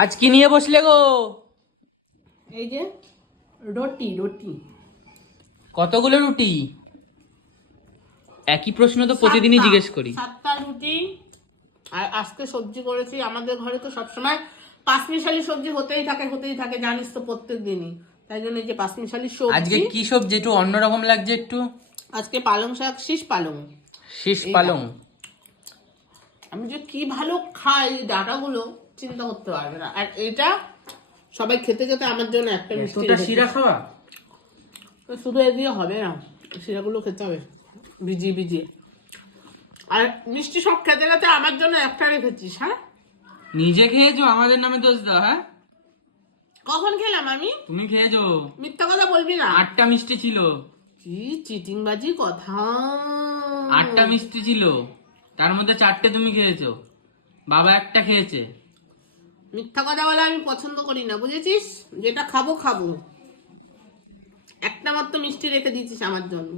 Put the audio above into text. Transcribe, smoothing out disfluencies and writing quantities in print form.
আজ কি নিয়ে বসলে গো? এই যে রুটি রুটি কতগুলো রুটি? একই প্রশ্ন তো প্রতিদিনই জিজ্ঞেস করি। 7টা রুটি। আর আজকে সবজি করেছি। আমাদের ঘরে তো সবসময় পাঁচমিশালি সবজি হতেই থাকে জানিস তো, প্রত্যেক দিনই। তাই জন্য এই যে পাঁচমিশালি আজকে সবজি। কি সবজি একটু অন্যরকম লাগছে একটু? আজকে পালং শাক, শীষ পালং। শীষ এইটা। পালং। আমি যে কি ভালো খাই ডাটাগুলো চিন্তা করতে পারবে না। আর এটা সবাই খেতে খেতে আমার জন্য একটা মিষ্টি এতটা শিরা খাওয়া? শুধু এ দিয়ে হবে না, শিরাগুলো খেতে হবে ভিজিয়ে ভিজিয়ে। আর মিষ্টি সব খেতে খেতে আমার জন্য একটা রেখেছিস? হ্যাঁ, নিজে খেয়েছো, আমাদের নামে দোষ দাও? হ্যাঁ, কখন খেলাম আমি? তুমি খেয়েছো। মিথ্যা কথা বলবি না। 8টা মিষ্টি ছিল। কি চিটিংবাজি কথা। 8টা মিষ্টি ছিল, তার মধ্যে 4টে তুমি খেয়েছো, বাবা একটা খেয়েছে। মিথ্যা কথা বলে আমি পছন্দ করি না, বুঝেছিস? যেটা খাবো খাবো। একটা মাত্র মিষ্টি রেখে দিয়েছিস আমার জন্য।